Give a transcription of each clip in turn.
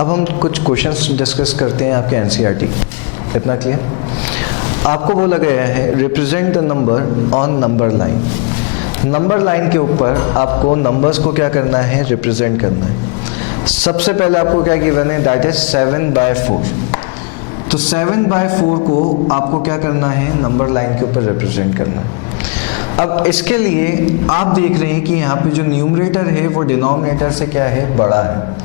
अब हम कुछ क्वेश्चंस डिस्कस करते हैं आपके एनसीईआरटी। इतना क्लियर? आपको बोला गया है represent the number on number line. Number line के ऊपर आपको नंबर्स को क्या करना है, रिप्रेजेंट करना है। सबसे पहले आपको क्या गिवन है, दैट इज 7/4। तो 7/4 को आपको क्या करना है, नंबर लाइन के ऊपर रिप्रेजेंट करना है। अब इसके लिए आप देख रहे हैं कि यहाँ पे जो न्यूमरेटर है वो डिनोमिनेटर से क्या है, बड़ा है।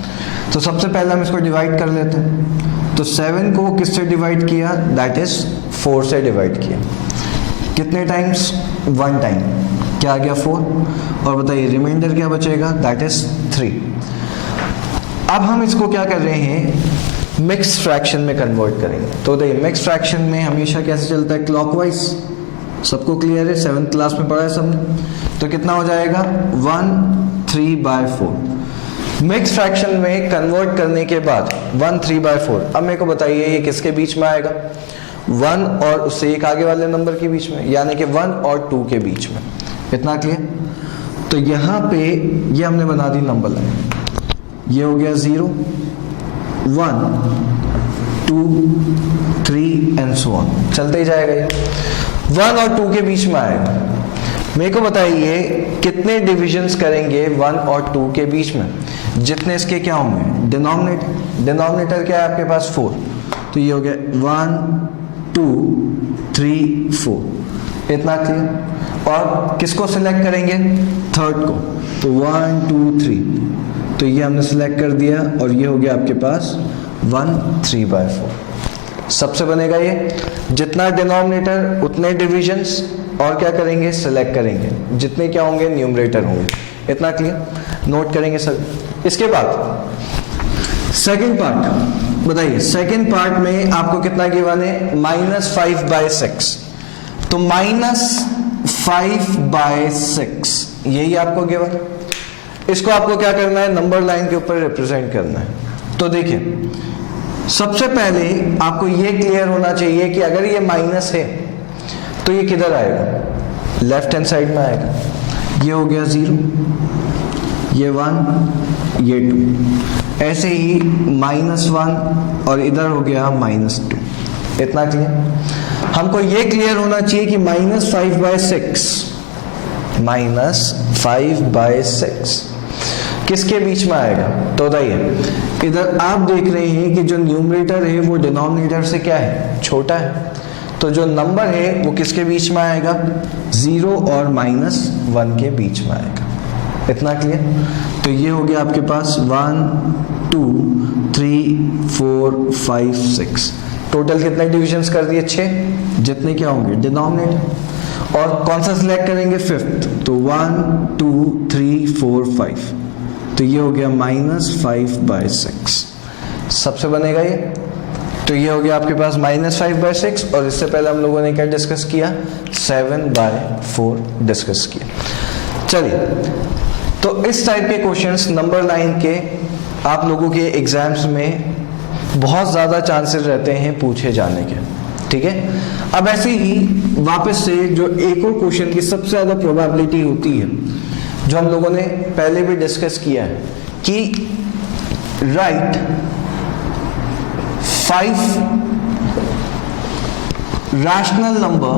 तो सबसे पहले हम इसको डिवाइड कर लेते हैं। तो 7 को किससे डिवाइड किया, दैट इज 4 से डिवाइड किया। कितने टाइम्स, 1 टाइम। क्या आ गया, 4। और बताइए रिमाइंडर क्या बचेगा, दैट इज 3। अब हम इसको क्या कर रहे हैं, मिक्स फ्रैक्शन में कन्वर्ट करेंगे। तो देखिए मिक्स फ्रैक्शन में हमेशा कैसे चलता है, क्लॉकवाइज। सबको क्लियर है, 7th क्लास में पढ़ा है सबने। तो कितना हो जाएगा, 1/3/4। मिक्स फ्रैक्शन में कन्वर्ट करने के बाद 1/3/4। अब मेरे को बताइए ये किसके बीच में आएगा, 1 और उससे एक आगे वाले नंबर के बीच में, यानी कि 1 और 2 के बीच में। इतना क्लियर? तो यहाँ पे ये हमने बना दी नंबर लाइन। ये हो गया 0, 1, 2, 3 एंड सो ऑन, चलते ही जाएगा। ये 1 और 2 के बीच में आएगा। मेरे को बताइए कितने डिविजन्स करेंगे 1 और 2 के बीच में, जितने इसके क्या होंगे, डिनोमिनेटर। डिनोमिनेटर क्या है आपके पास, 4। तो ये हो गया 1, 2, 3, 4। इतना क्लियर? और किसको सिलेक्ट करेंगे, थर्ड को। तो 1, 2, 3। तो ये हमने सिलेक्ट कर दिया और ये हो गया आपके पास 1/3/4। सबसे बनेगा ये, जितना डिनोमिनेटर उतने डिविजन्स, और क्या करेंगे, सिलेक्ट करेंगे। जितने क्या होंगे, न्यूमरेटर होंगे। इतना क्लियर? नोट करेंगे सर। इसके बाद सेकंड पार्ट बताइए। सेकंड पार्ट में आपको कितना गिवन है, -5/6। तो -5/6 यही आपको गिवन। इसको आपको क्या करना है, नंबर लाइन के ऊपर रिप्रेजेंट करना है। तो देखिए सबसे पहले आपको ये क्लियर होना चाहिए कि अगर ये माइनस है तो ये किधर आएगा, लेफ्ट हैंड साइड में आएगा। ये हो गया 0, ये 1, ये 2। ऐसे ही -1 और इधर हो गया -2। इतना क्लियर? हमको ये क्लियर होना चाहिए कि -5/6 किसके बीच में आएगा। तो बताइए इधर आप देख रहे हैं कि जो न्यूमरेटर है वो डिनोमिनेटर से क्या है, छोटा है। तो जो नंबर है वो किसके बीच में आएगा, 0 और -1 के बीच में आएगा। इतना क्लियर? तो ये हो गया आपके पास 1, 2, 3, 4, 5, 6। टोटल कितने डिविजन्स कर दिए, 6। जितने क्या होंगे, डिनोमिनेटर। और कौन सा सिलेक्ट करेंगे, 5th। तो 1, 2, 3, 4, 5। तो ये हो गया -5/6। सबसे बनेगा ये। तो ये हो गया आपके पास -5/6। और इससे पहले हम लोगों ने क्या डिस्कस किया, 7/4 डिस्कस किया। चलिए, तो इस टाइप के क्वेश्चंस नंबर लाइन के आप लोगों के एग्जाम्स में बहुत ज़्यादा चांसेस रहते हैं पूछे जाने के। ठीक है? अब ऐसे ही वापस से जो एक और क्वेश्चन की सबसे ज़्यादा प्रोबेबिलिटी होती है, जो हम लोगों ने पहले भी डिस्कस किया है, कि right 5 rational number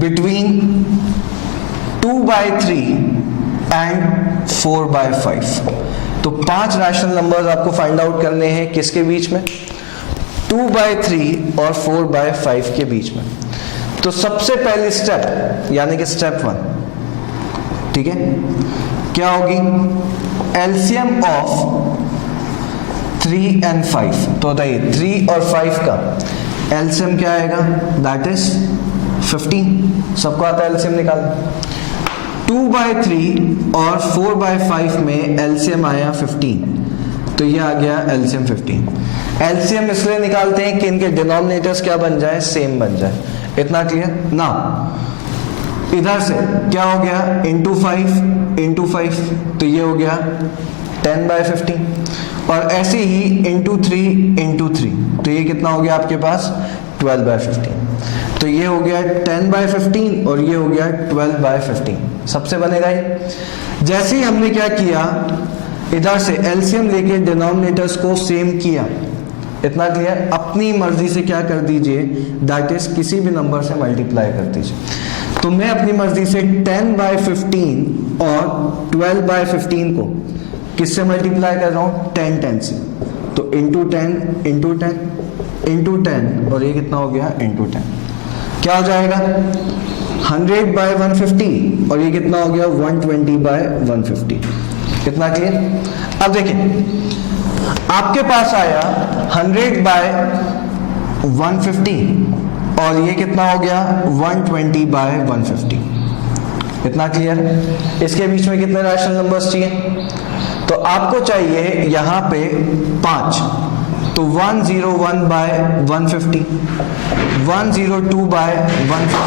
between 2/3 and 4/5। तो 5 रैशनल नंबर्स आपको फाइंड आउट करने हैं, किसके बीच में, 2/3 और 4/5 के बीच में। तो सबसे पहले स्टेप यानी कि स्टेप 1, ठीक है, क्या होगी, एलसीएम ऑफ 3 and 5। तो बताइए 3 और 5 का एलसीएम क्या आएगा, दैट इज 15। सबको आता है एलसीएम निकालना। 2/3 और 4/5 में एलसीएम आया 15। तो ये आ गया एलसीएम 15। एलसीएम इसलिए निकालते हैं कि इनके डिनोमिनेटर्स क्या बन जाए, सेम बन जाए। इतना क्लियर ना? इधर से क्या हो गया, इंटू 5, तो ये हो गया 10/15। और ऐसे ही इंटू 3, तो ये कितना हो गया आपके पास, 12/15। तो ये हो गया 10/15 और ये हो गया 12/15। सबसे बनेगा ये। जैसे ही हमने क्या किया, इधर से एलसीएम लेके डिनोमिनेटर्स को सेम किया, इतना क्लियर। अपनी मर्जी से क्या कर दीजिए, दैट इज किसी भी नंबर से मल्टीप्लाई कर दीजिए। तो मैं अपनी मर्जी से 10/15 और 12/15 को किससे मल्टीप्लाई कर रहा हूं, 10 से। तो इंटू 10 इंटू 10 इंटू 10, और ये कितना हो गया, इंटू 10। क्या हो जाएगा, 100/150, और ये कितना हो गया, 120/150। कितना क्लियर। अब देखिए आपके पास आया 100/150 और ये कितना हो गया, 120/150। इतना क्लियर है। इसके बीच में कितने रैशनल नंबर्स चाहिए, तो आपको चाहिए यहां पे 5, तो 101/150, 102/150,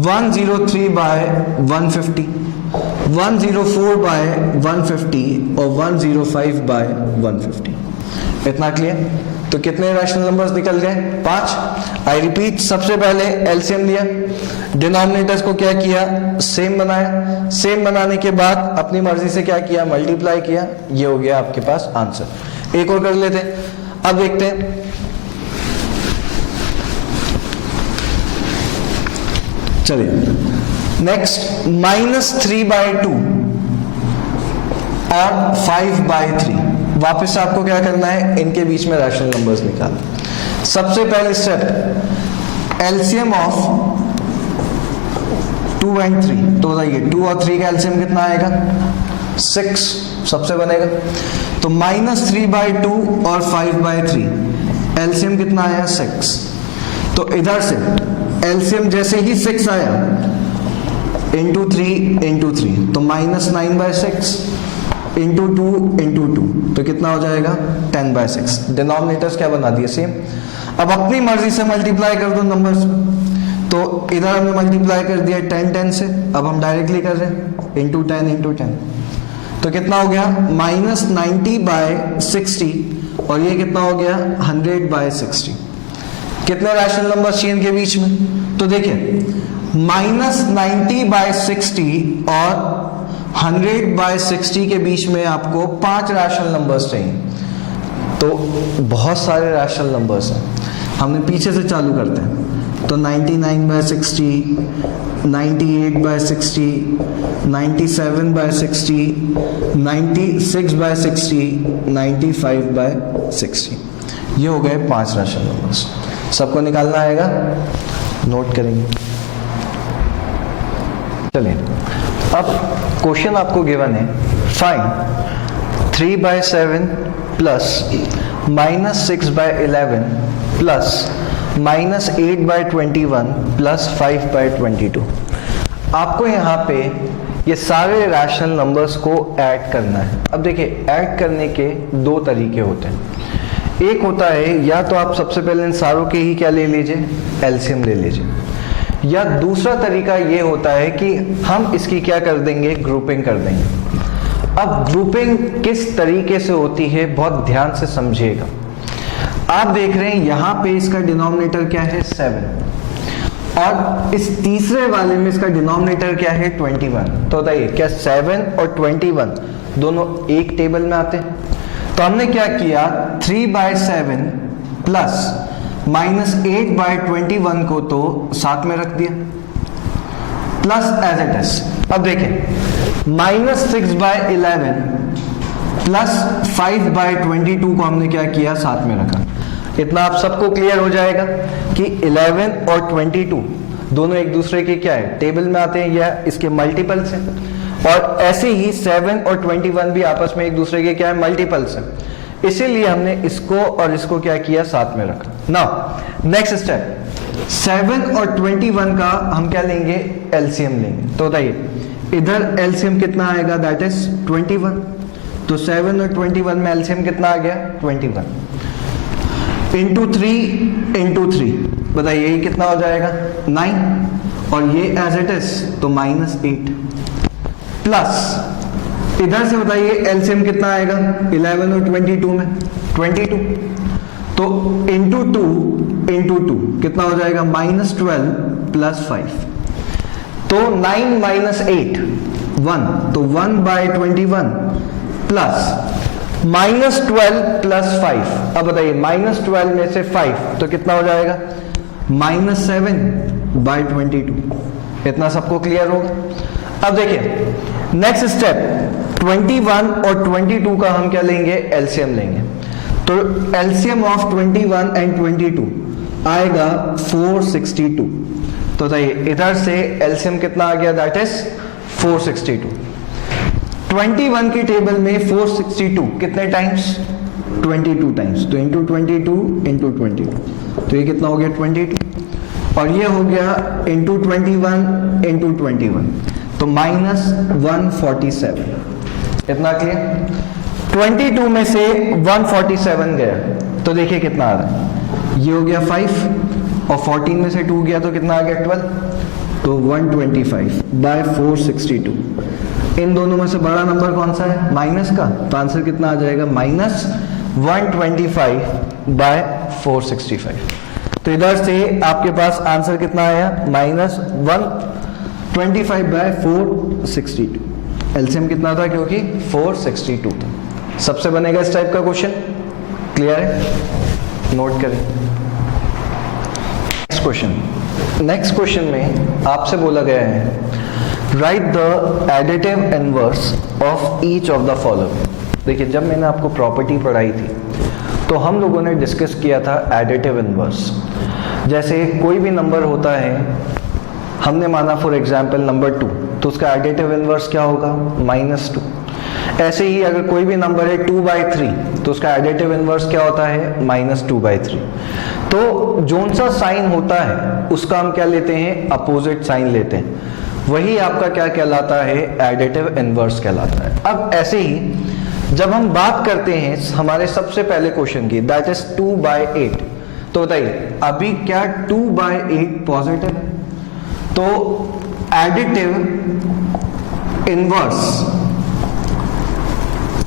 103/150, 104/150 और 105/150। इतना क्लियर। तो कितने रैशनल नंबर्स निकल गए, 5। आई रिपीट, सबसे पहले एलसीएम लिया, डिनोमिनेटर्स को क्या किया, सेम बनाया। सेम बनाने के बाद अपनी मर्जी से क्या किया, मल्टीप्लाई किया। ये हो गया आपके पास आंसर। एक और कर लेते हैं। अब देखते हैं, चलिए नेक्स्ट, -3/2 और 5/3। वापस आपको क्या करना है, इनके बीच में रैशनल नंबर्स निकालना। सबसे पहले स्टेप, एलसीएम ऑफ 2 और 3। तो बताइए 2 और 3 का एलसीएम कितना आएगा, 6 सबसे बनेगा। तो -3/2 और 5/3 एलसीएम कितना आया, 6। तो इधर से एलसीएम जैसे ही 6 आया, इंटू 3 इंटू 3, तो -9/6 इंटू 2 इंटू 2, तो कितना हो जाएगा, 10/6। डिनोमिनेटर्स क्या बना दिए, सेम। अब अपनी मर्जी से मल्टीप्लाई कर दो नंबर्स। तो इधर हमने मल्टीप्लाई कर दिया 10 से, अब हम डायरेक्टली कर रहे हैं इंटू 10 इंटू 10। तो कितना हो गया, -90/60 और ये कितना हो गया, 100/60। कितने रैशनल नंबर चाहिए इनके बीच में, तो देखिए -90/60 और 100/60 के बीच में आपको 5 रैशनल नंबर्स चाहिए। तो बहुत सारे रैशनल नंबर्स हैं, हमने पीछे से चालू करते हैं। तो 99/60, 98/60, 97/60, 96/60, 95/60। ये हो गए 5 रैशनल नंबर्स। सबको निकालना आएगा, नोट करेंगे। चलिए, अब क्वेश्चन आपको गिवन है, फाइंड 3/7 प्लस -6/11 प्लस -8/21 प्लस 5/22। आपको यहाँ पे ये सारे रैशनल नंबर्स को ऐड करना है। अब देखिए, ऐड करने के 2 तरीके होते हैं। एक होता है, या तो आप सबसे पहले इन सारों के ही क्या ले लीजिए, एलसीएम ले लीजिए, या दूसरा तरीका ये होता है कि हम इसकी क्या कर देंगे, ग्रुपिंग कर देंगे। अब ग्रुपिंग किस तरीके से होती है, बहुत ध्यान से समझिएगा। आप देख रहे हैं यहां पे इसका डिनोमिनेटर क्या है, 7, और इस तीसरे वाले में इसका डिनोमिनेटर क्या है, 21। तो बताइए क्या 7 और 21 दोनों एक टेबल में आते हैं? तो हमने क्या किया, 3/7 प्लस -8/21 को तो साथ में रख दिया, प्लस एज इट इज। अब देखें, -6/11 प्लस 5/22 को हमने क्या किया, साथ में रखा। इतना आप सबको क्लियर हो जाएगा कि 11 और 22 दोनों एक दूसरे के क्या है, टेबल में आते हैं या इसके मल्टीपल्स हैं। और ऐसे ही 7 और 21 भी आपस में एक दूसरे के क्या है, मल्टीपल्स हैं। इसीलिए हमने इसको और इसको क्या किया, साथ में रखा। नाउ नेक्स्ट स्टेप, 7 और 21 का हम क्या लेंगे, एलसीएम लेंगे। तो बताइए इधर एलसीएम कितना आएगा, दैट इज 21। तो 7 और 21 में एलसीएम कितना आ गया, 21 इंटू 3 इंटू 3। बताइए ये कितना हो जाएगा, 9, और ये एज इट इज तो -8 प्लस इधर से बताइए एलसीएम कितना आएगा, 11 और 22 में 22। तो इंटू 2 इंटू 2 कितना हो जाएगा, -12 प्लस 5। तो 9 - 8 1, तो 1/21 प्लस -12 प्लस 5। अब बताइए -12 में से 5 तो कितना हो जाएगा, -7/22। इतना सबको क्लियर होगा। अब देखिए नेक्स्ट स्टेप, 21 और 22 का हम क्या लेंगे, एलसीएम लेंगे। तो एलसीएम ऑफ 21 एंड 22 आएगा 462। तो बताइए इधर से एलसीएम कितना आ गया, दैट इज 462। 21 की टेबल में 462 कितने टाइम्स, 22 टाइम्स, तो इंटू 22 इंटू 22, तो ये कितना हो गया 22, और ये हो गया इंटू 21 इंटू 21, तो -147। इतना क्लियर। 22 में से 147 गया तो देखिए कितना आ रहा है, ये हो गया 5 और 14 में से 2 गया तो कितना आ गया 12, तो 125/462। इन दोनों में से बड़ा नंबर कौन सा है, माइनस का, तो आंसर कितना आ जाएगा, -125/465। तो इधर से आपके पास आंसर कितना आया, -125/462। एलसीएम कितना था, क्योंकि 462 था। सबसे बनेगा इस टाइप का क्वेश्चन, क्लियर है, नोट करें। नेक्स्ट क्वेश्चन में आपसे बोला गया है, right the additive inverse of each of the following. देखिए जब मैंने आपको प्रॉपर्टी पढ़ाई थी तो हम लोगों ने डिस्कस किया था एडिटिव इनवर्स। जैसे कोई भी नंबर होता है, हमने माना फॉर एग्जांपल नंबर 2, तो उसका एडिटिव इनवर्स क्या होगा, -2। ऐसे ही अगर कोई भी नंबर है 2/3 तो उसका एडिटिव इनवर्स क्या होता है, -2/3। तो जोन सा साइन होता है उसका हम क्या लेते हैं, अपोजिट साइन लेते हैं, वही आपका क्या कहलाता है, एडिटिव इनवर्स कहलाता है। अब ऐसे ही जब हम बात करते हैं हमारे सबसे पहले क्वेश्चन की, दैट इज 2/8, तो बताइए अभी क्या 2/8 पॉजिटिव है, तो एडिटिव इनवर्स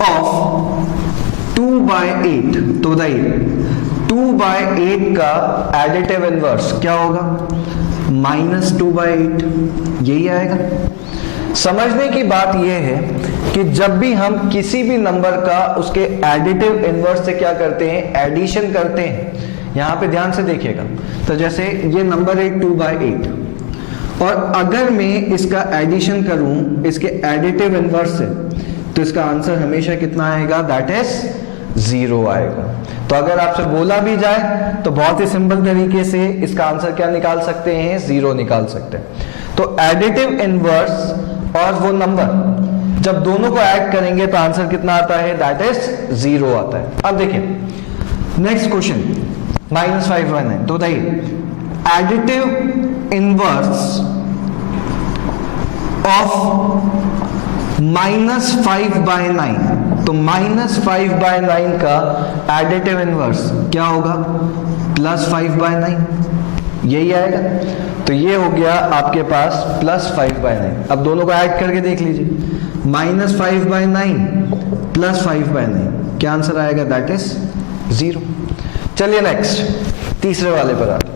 ऑफ 2/8, तो बताइए 2/8 का एडिटिव इनवर्स क्या होगा, -2/8, यही आएगा। समझने की बात यह है कि जब भी हम किसी भी नंबर का उसके एडिटिव इनवर्स से क्या करते हैं, एडिशन करते हैं। यहां पे ध्यान से देखिएगा, तो जैसे ये नंबर है 2/8, और अगर मैं इसका एडिशन करूं इसके एडिटिव इनवर्स से, तो इसका आंसर हमेशा कितना आएगा, दैट इज 0 आएगा। तो अगर आपसे बोला भी जाए तो बहुत ही सिंपल तरीके से इसका आंसर क्या निकाल सकते हैं, 0 निकाल सकते हैं। तो एडिटिव इनवर्स और वो नंबर जब दोनों को ऐड करेंगे तो आंसर कितना आता है, दैट इज 0 आता है। अब देखिए नेक्स्ट क्वेश्चन, -5/9 है, तो बताइए एडिटिव इनवर्स ऑफ -5/9, तो -5/9 का एडिटिव इनवर्स क्या होगा, +5/9, यही आएगा। तो ये हो गया आपके पास +5/9। अब दोनों को ऐड करके देख लीजिए, -5/9 +5/9, क्या आंसर आएगा, दैट इज 0। चलिए नेक्स्ट तीसरे वाले पर आते।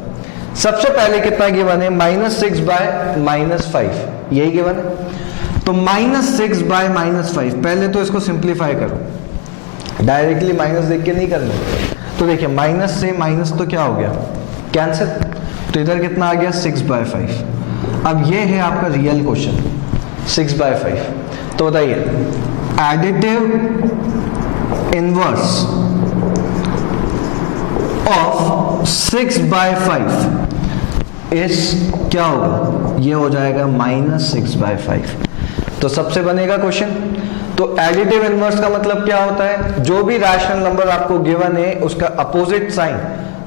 सबसे पहले कितना गिवन है, -6/-5, यही गिवन है। तो -6/-5, पहले तो इसको सिंप्लीफाई करो, डायरेक्टली माइनस देख के नहीं करना। तो देखिए माइनस से माइनस तो क्या हो गया, कैंसिल, तो इधर कितना आ गया, 6/5। अब ये है आपका रियल क्वेश्चन, 6/5। तो बताइए एडिटिव इनवर्स ऑफ 6/5 इस क्या होगा, ये हो जाएगा -6/5। तो सबसे बनेगा क्वेश्चन। तो एडिटिव इनवर्स का मतलब क्या होता है, जो भी रैशनल नंबर आपको गिवन है उसका अपोजिट साइन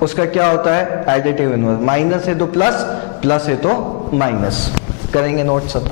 उसका क्या होता है, एडिटिव इनवर्स। माइनस है तो प्लस, प्लस है तो माइनस। करेंगे नोट सब।